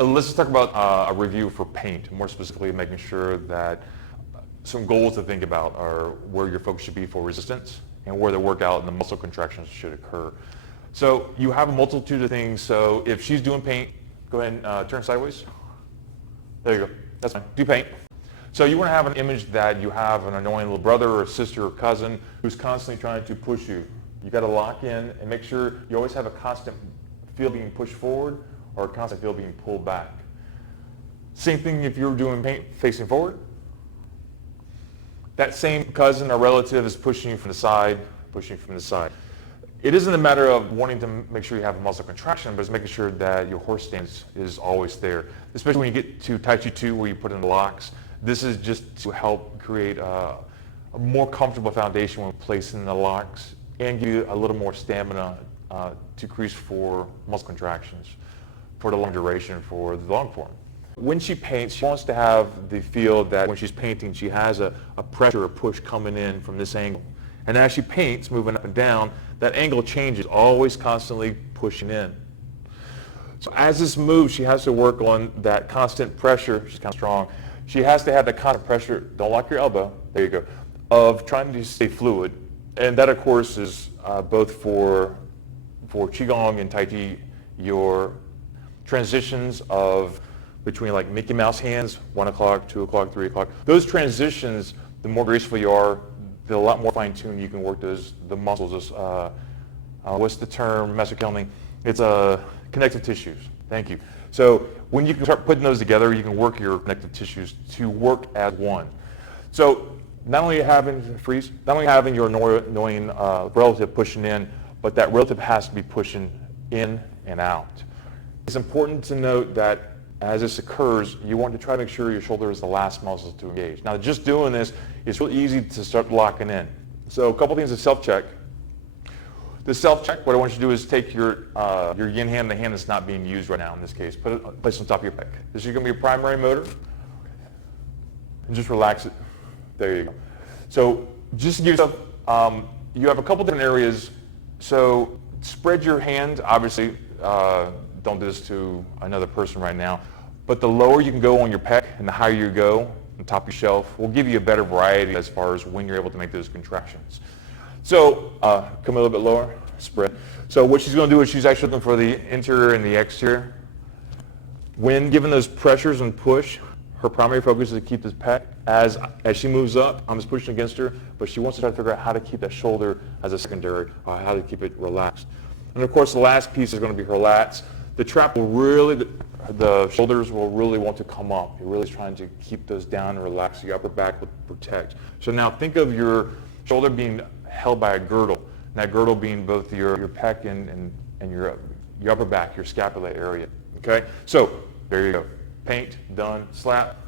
Let's just talk about a review for paint, more specifically making sure that some goals to think about are where your focus should be for resistance and where the workout and the muscle contractions should occur. So you have a multitude of things. So if she's doing paint, go ahead and turn sideways. There you go. That's fine. Do paint. So you want to have an image that you have an annoying little brother or sister or cousin who's constantly trying to push you. You got to lock in and make sure you always have a constant feel being pushed forward or a constant feel being pulled back. Same thing if you're doing paint facing forward. That same cousin or relative is pushing you from the side, pushing you from the side. It isn't a matter of wanting to make sure you have a muscle contraction, but it's making sure that your horse stance is always there. Especially when you get to Tai Chi 2 where you put in the locks. This is just to help create a more comfortable foundation when placing the locks and give you a little more stamina to increase for muscle contractions for the long duration, for the long form. When she paints, she wants to have the feel that when she's painting, she has a pressure, a push coming in from this angle. And as she paints, moving up and down, that angle changes, always constantly pushing in. So as this moves, she has to work on that constant pressure. She's kind of strong. She has to have that constant pressure, don't lock your elbow, there you go, of trying to stay fluid. And that, of course, is both for Qigong and Tai Chi, your transitions of between like Mickey Mouse hands, 1 o'clock, 2 o'clock, 3 o'clock. Those transitions, the more graceful you are, the a lot more fine-tuned you can work the muscles. What's the term, Master Kelly? It's connective tissues. Thank you. So when you can start putting those together, you can work your connective tissues to work as one. So not only having your annoying relative pushing in, but that relative has to be pushing in and out. It's important to note that as this occurs, you want to try to make sure your shoulder is the last muscle to engage. Now, just doing this, it's really easy to start locking in. So a couple things to self-check. The self-check, what I want you to do is take your yin hand, the hand that's not being used right now in this case, place it on top of your pec. This is going to be your primary motor. And just relax it. There you go. So just to give yourself, you have a couple different areas. So spread your hand, obviously, don't do this to another person right now, but the lower you can go on your pec and the higher you go on top of your shelf will give you a better variety as far as when you're able to make those contractions. So come a little bit lower, spread. So what she's going to do is she's actually looking for the interior and the exterior. When given those pressures and push, her primary focus is to keep this pec. As she moves up, I'm just pushing against her, but she wants to try to figure out how to keep that shoulder as a secondary, how to keep it relaxed. And of course, the last piece is going to be her lats. The trap will really, the shoulders will really want to come up. You're really trying to keep those down and relax. The upper back will protect. So now think of your shoulder being held by a girdle, and that girdle being both your pec and your upper back, your scapula area. Okay? So there you go. Paint, done, slap.